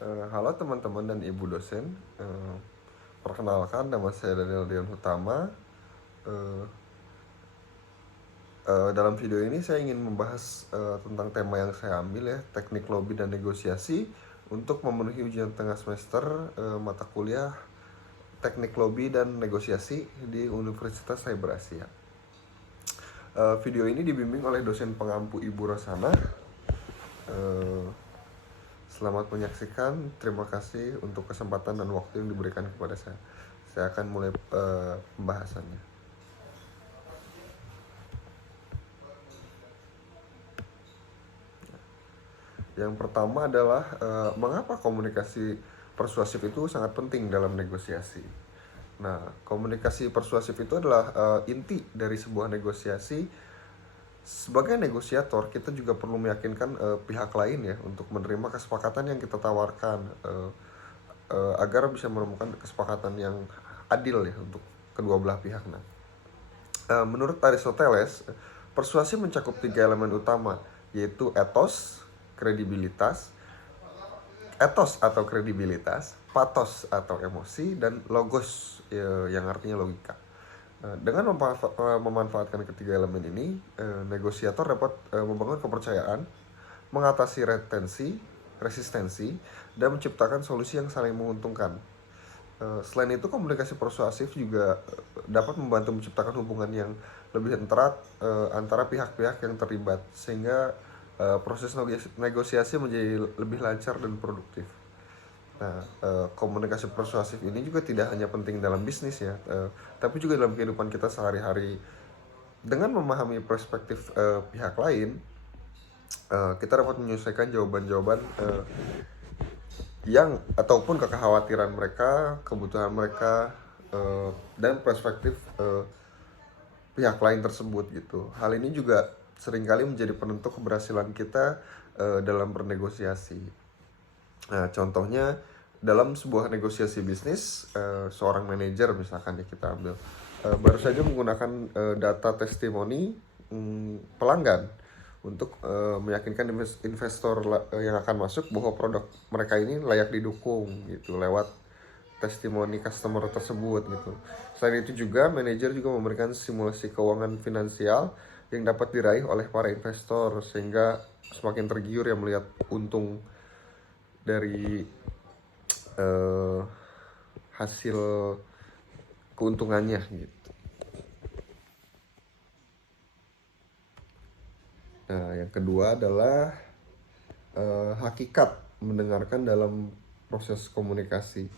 Halo teman-teman dan ibu dosen. Perkenalkan, nama saya Daniel Dion Hutama. Eh, dalam video ini saya ingin membahas tentang tema yang saya ambil, ya, teknik lobby dan negosiasi untuk memenuhi ujian tengah semester mata kuliah teknik lobby dan negosiasi di Universitas Cyber Asia. Video ini dibimbing oleh dosen pengampu Ibu Rosana. Eh, Selamat menyaksikan. Terima kasih untuk kesempatan dan waktu yang diberikan kepada saya. Saya akan mulai pembahasannya. Yang pertama adalah mengapa komunikasi persuasif itu sangat penting dalam negosiasi. Nah, komunikasi persuasif itu adalah inti dari sebuah negosiasi. Sebagai negosiator, kita juga perlu meyakinkan pihak lain, ya, untuk menerima kesepakatan yang kita tawarkan, agar bisa menemukan kesepakatan yang adil, ya, untuk kedua belah pihak. Nah, menurut Aristoteles, persuasi mencakup 3 elemen utama, yaitu etos atau kredibilitas, pathos atau emosi, dan logos, yang artinya logika. Dengan memanfaatkan ketiga elemen ini, negosiator dapat membangun kepercayaan, mengatasi resistensi, dan menciptakan solusi yang saling menguntungkan. Selain itu, komunikasi persuasif juga dapat membantu menciptakan hubungan yang lebih erat antara pihak-pihak yang terlibat, sehingga proses negosiasi menjadi lebih lancar dan produktif. Nah, komunikasi persuasif ini juga tidak hanya penting dalam bisnis, ya, tapi juga dalam kehidupan kita sehari-hari. Dengan memahami perspektif pihak lain, kita dapat menyelesaikan jawaban-jawaban yang ataupun kekhawatiran mereka, kebutuhan mereka, dan perspektif pihak lain tersebut, gitu. Hal ini juga seringkali menjadi penentu keberhasilan kita dalam bernegosiasi. Nah, contohnya dalam sebuah negosiasi bisnis, seorang manajer misalkan, ya, kita ambil baru saja menggunakan data testimoni pelanggan untuk meyakinkan investor yang akan masuk bahwa produk mereka ini layak didukung, gitu, lewat testimoni customer tersebut, gitu. Selain itu juga manajer juga memberikan simulasi keuangan finansial yang dapat diraih oleh para investor, sehingga semakin tergiur ya melihat untung dari eh, hasil keuntungannya, gitu. Nah, yang kedua adalah hakikat mendengarkan dalam proses komunikasi.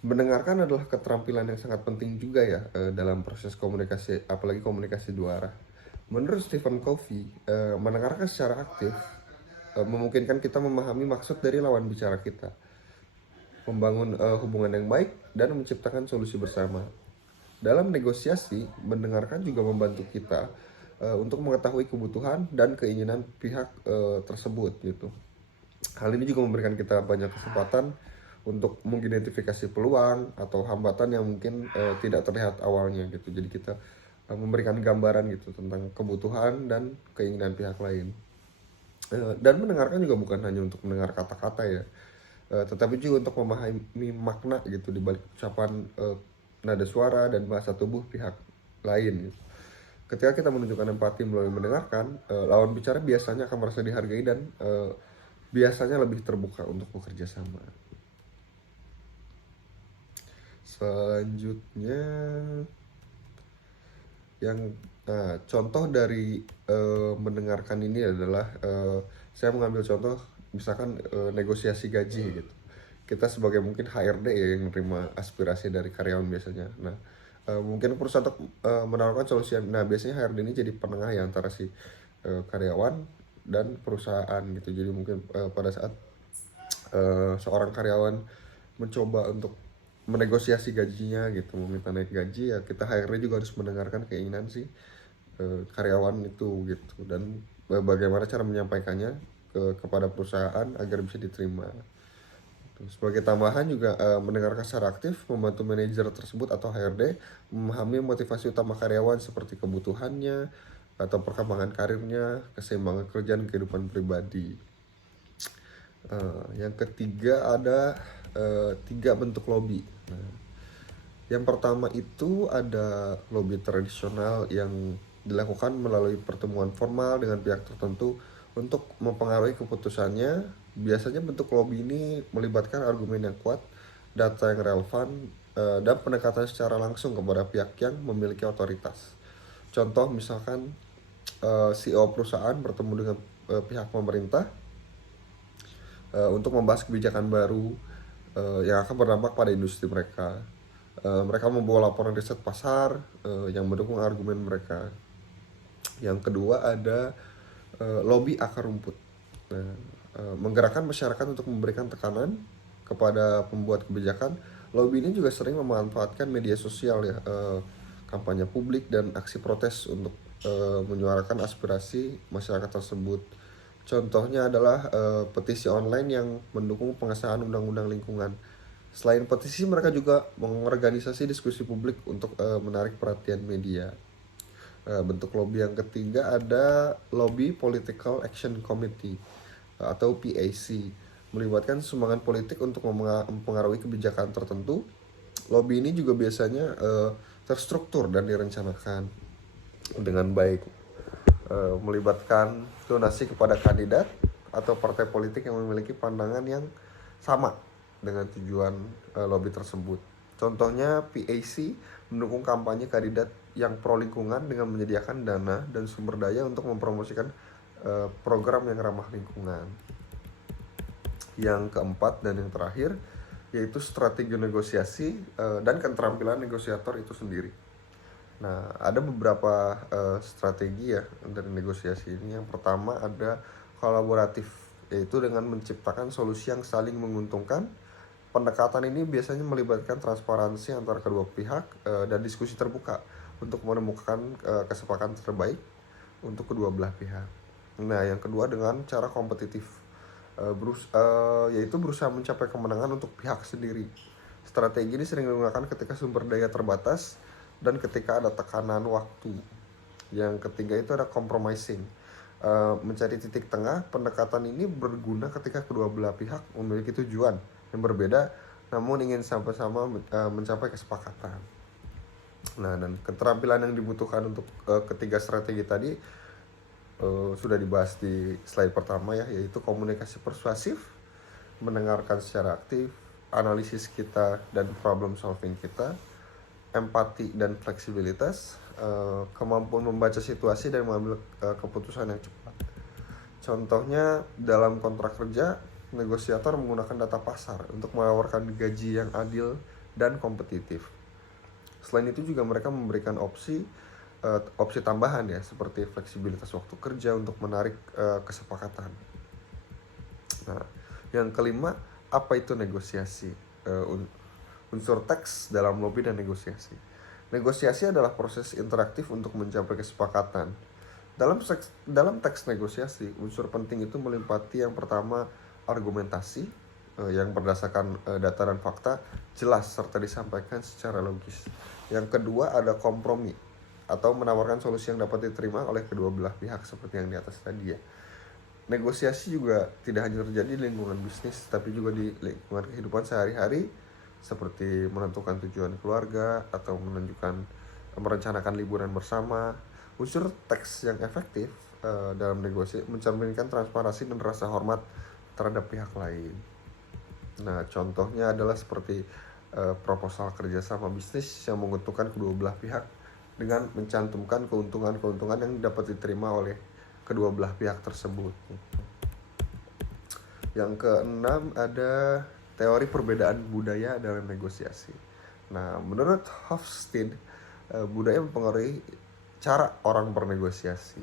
Mendengarkan adalah keterampilan yang sangat penting juga, ya, dalam proses komunikasi, apalagi komunikasi dua arah. Menurut Stephen Covey, mendengarkan secara aktif memungkinkan kita memahami maksud dari lawan bicara kita, membangun hubungan yang baik, dan menciptakan solusi bersama. Dalam negosiasi, mendengarkan juga membantu kita untuk mengetahui kebutuhan dan keinginan pihak tersebut, gitu. Hal ini juga memberikan kita banyak kesempatan untuk mengidentifikasi peluang atau hambatan yang mungkin tidak terlihat awalnya, gitu. Jadi kita memberikan gambaran, gitu, tentang kebutuhan dan keinginan pihak lain. Dan mendengarkan juga bukan hanya untuk mendengar kata-kata, ya, tetapi juga untuk memahami makna, gitu, di balik ucapan, nada suara, dan bahasa tubuh pihak lain, gitu. Ketika kita menunjukkan empati melalui mendengarkan, lawan bicara biasanya akan merasa dihargai dan biasanya lebih terbuka untuk bekerja sama. Selanjutnya, yang contoh dari mendengarkan ini adalah saya mengambil contoh misalkan negosiasi gaji, gitu. Kita sebagai mungkin HRD, ya, yang menerima aspirasi dari karyawan biasanya. Nah, mungkin perusahaan untuk menawarkan solusi. Nah, biasanya HRD ini jadi penengah, ya, antara si karyawan dan perusahaan, gitu. Jadi mungkin pada saat seorang karyawan mencoba untuk menegosiasi gajinya, gitu, meminta naik gaji, ya, kita HRD juga harus mendengarkan keinginan si karyawan itu, gitu, dan bagaimana cara menyampaikannya kepada perusahaan agar bisa diterima. Sebagai tambahan juga mendengarkan secara aktif membantu manajer tersebut atau HRD memahami motivasi utama karyawan seperti kebutuhannya atau perkembangan karirnya, keseimbangan kerjaan, kehidupan pribadi. Yang ketiga ada tiga bentuk lobby. Nah, yang pertama itu ada lobby tradisional yang dilakukan melalui pertemuan formal dengan pihak tertentu untuk mempengaruhi keputusannya. Biasanya bentuk lobby ini melibatkan argumen yang kuat, data yang relevan, dan pendekatan secara langsung kepada pihak yang memiliki otoritas. Contoh misalkan CEO perusahaan bertemu dengan pihak pemerintah untuk membahas kebijakan baru yang akan berdampak pada industri mereka. Mereka membawa laporan riset pasar yang mendukung argumen mereka. Yang kedua ada lobby akar rumput. Nah, menggerakkan masyarakat untuk memberikan tekanan kepada pembuat kebijakan. Lobby ini juga sering memanfaatkan media sosial ya, kampanye publik dan aksi protes untuk menyuarakan aspirasi masyarakat tersebut. Contohnya adalah petisi online yang mendukung pengesahan undang-undang lingkungan. Selain petisi, mereka juga mengorganisasi diskusi publik untuk menarik perhatian media. Bentuk lobby yang ketiga ada Lobby Political Action Committee atau PAC, melibatkan sumbangan politik untuk mempengaruhi kebijakan tertentu. Lobby ini juga biasanya terstruktur dan direncanakan dengan baik, melibatkan donasi kepada kandidat atau partai politik yang memiliki pandangan yang sama dengan tujuan lobby tersebut. Contohnya PAC mendukung kampanye kandidat yang pro lingkungan dengan menyediakan dana dan sumber daya untuk mempromosikan program yang ramah lingkungan. Yang keempat dan yang terakhir yaitu strategi negosiasi dan keterampilan negosiator itu sendiri. Nah, ada beberapa strategi ya dari negosiasi ini. Yang pertama ada kolaboratif, yaitu dengan menciptakan solusi yang saling menguntungkan. Pendekatan ini biasanya melibatkan transparansi antar kedua pihak dan diskusi terbuka untuk menemukan kesepakatan terbaik untuk kedua belah pihak. Nah, yang kedua dengan cara kompetitif, yaitu berusaha mencapai kemenangan untuk pihak sendiri. Strategi ini sering digunakan ketika sumber daya terbatas dan ketika ada tekanan waktu. Yang ketiga itu ada compromising, mencari titik tengah. Pendekatan ini berguna ketika kedua belah pihak memiliki tujuan yang berbeda namun ingin sama-sama mencapai kesepakatan. Nah, dan keterampilan yang dibutuhkan untuk ketiga strategi tadi sudah dibahas di slide pertama ya, yaitu komunikasi persuasif, mendengarkan secara aktif, analisis kita dan problem solving kita, empati dan fleksibilitas, kemampuan membaca situasi dan mengambil keputusan yang cepat. Contohnya dalam kontrak kerja, negosiator menggunakan data pasar untuk menawarkan gaji yang adil dan kompetitif. Selain itu juga mereka memberikan opsi tambahan ya, seperti fleksibilitas waktu kerja untuk menarik kesepakatan. Nah, yang kelima, apa itu negosiasi? Unsur teks dalam lobby dan negosiasi. Negosiasi adalah proses interaktif untuk mencapai kesepakatan. Dalam teks negosiasi, unsur penting itu meliputi yang pertama argumentasi yang berdasarkan data dan fakta jelas serta disampaikan secara logis. Yang kedua ada kompromi atau menawarkan solusi yang dapat diterima oleh kedua belah pihak seperti yang di atas tadi ya. Negosiasi juga tidak hanya terjadi di lingkungan bisnis tapi juga di lingkungan kehidupan sehari-hari seperti menentukan tujuan keluarga atau merencanakan liburan bersama. Unsur teks yang efektif dalam negosiasi mencerminkan transparansi dan rasa hormat terhadap pihak lain. Nah, contohnya adalah seperti proposal kerjasama bisnis yang menguntungkan kedua belah pihak dengan mencantumkan keuntungan-keuntungan yang dapat diterima oleh kedua belah pihak tersebut. Yang keenam ada teori perbedaan budaya dalam negosiasi. Nah, menurut Hofstede, budaya mempengaruhi cara orang bernegosiasi.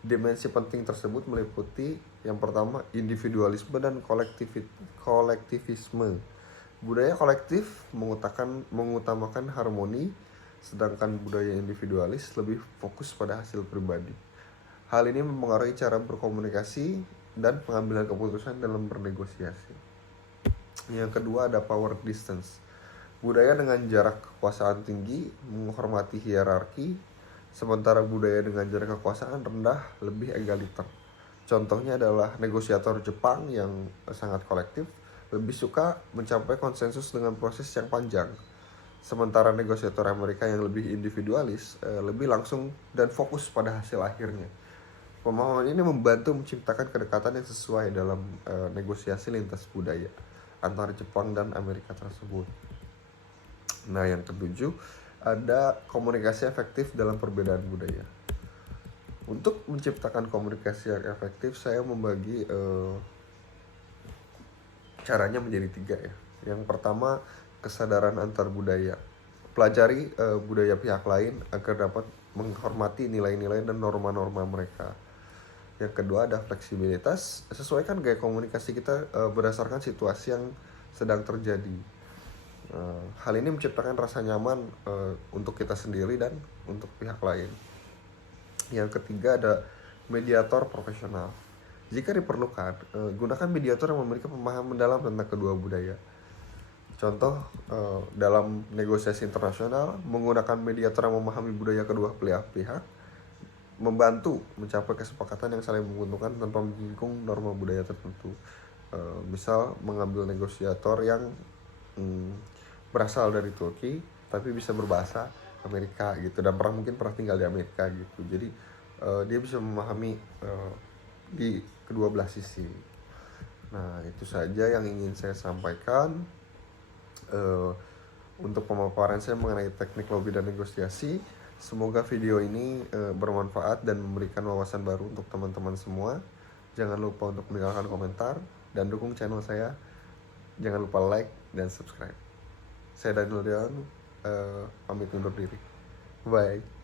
Dimensi penting tersebut meliputi yang pertama individualisme dan kolektivisme. Budaya kolektif mengutamakan harmoni, sedangkan budaya individualis lebih fokus pada hasil pribadi. Hal ini mempengaruhi cara berkomunikasi dan pengambilan keputusan dalam bernegosiasi. Yang kedua ada power distance. Budaya dengan jarak kekuasaan tinggi menghormati hierarki, sementara budaya dengan jarak kekuasaan rendah lebih egaliter. Contohnya adalah negosiator Jepang yang sangat kolektif, lebih suka mencapai konsensus dengan proses yang panjang. Sementara negosiator Amerika yang lebih individualis, lebih langsung dan fokus pada hasil akhirnya. Pemahaman ini membantu menciptakan kedekatan yang sesuai dalam negosiasi lintas budaya antara Jepang dan Amerika tersebut. Nah, yang ketujuh, ada komunikasi efektif dalam perbedaan budaya. Untuk menciptakan komunikasi yang efektif, saya membagi caranya menjadi tiga ya. Yang pertama, kesadaran antar budaya. Pelajari budaya pihak lain agar dapat menghormati nilai-nilai dan norma-norma mereka. Yang kedua, ada fleksibilitas. Sesuaikan gaya komunikasi kita berdasarkan situasi yang sedang terjadi. Hal ini menciptakan rasa nyaman untuk kita sendiri dan untuk pihak lain. Yang ketiga, ada mediator profesional. Jika diperlukan, gunakan mediator yang memiliki pemahaman mendalam tentang kedua budaya. Contoh, dalam negosiasi internasional, menggunakan mediator yang memahami budaya kedua pihak membantu mencapai kesepakatan yang saling menguntungkan tanpa menyinggung norma budaya tertentu. Misal, mengambil negosiator yang berasal dari Turki tapi bisa berbahasa Amerika gitu, dan mungkin pernah tinggal di Amerika gitu. Jadi dia bisa memahami di kedua belah sisi. Nah, itu saja yang ingin saya sampaikan untuk pemaparan saya mengenai teknik lobby dan negosiasi. Semoga video ini bermanfaat dan memberikan wawasan baru untuk teman-teman semua. Jangan lupa untuk meninggalkan komentar dan dukung channel saya. Jangan lupa like dan subscribe. Saya Daniel Deon, pamit undur diri. Bye.